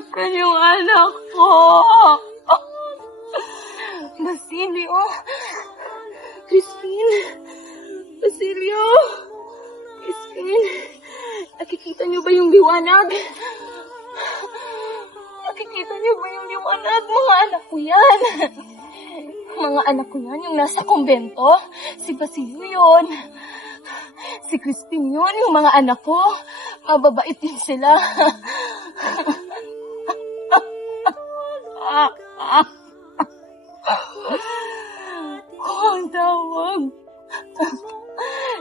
nasasaktan yung anak ko. Basilio. Christine. Basilio. Christine. Nakikita niyo ba yung liwanag? Nakikita niyo ba yung liwanag? Mga anak ko yan. Mga anak ko yan, yung nasa kumbento. Si Basilio yun. Si Christine yun, yung mga anak ko. Mababait din sila. Kung ang tawag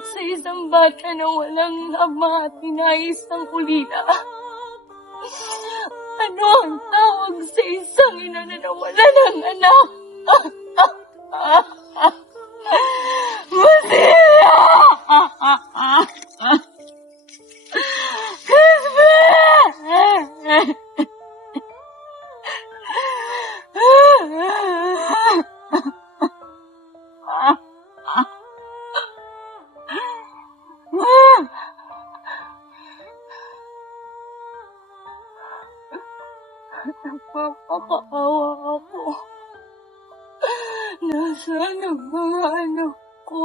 sa isang bata na walang ama at ninais ng ulila, ano ang tawag sa isang ina na nawala ng anak? Basilio! Nagpapakaawa ako. Nasaan ang mga anak ko?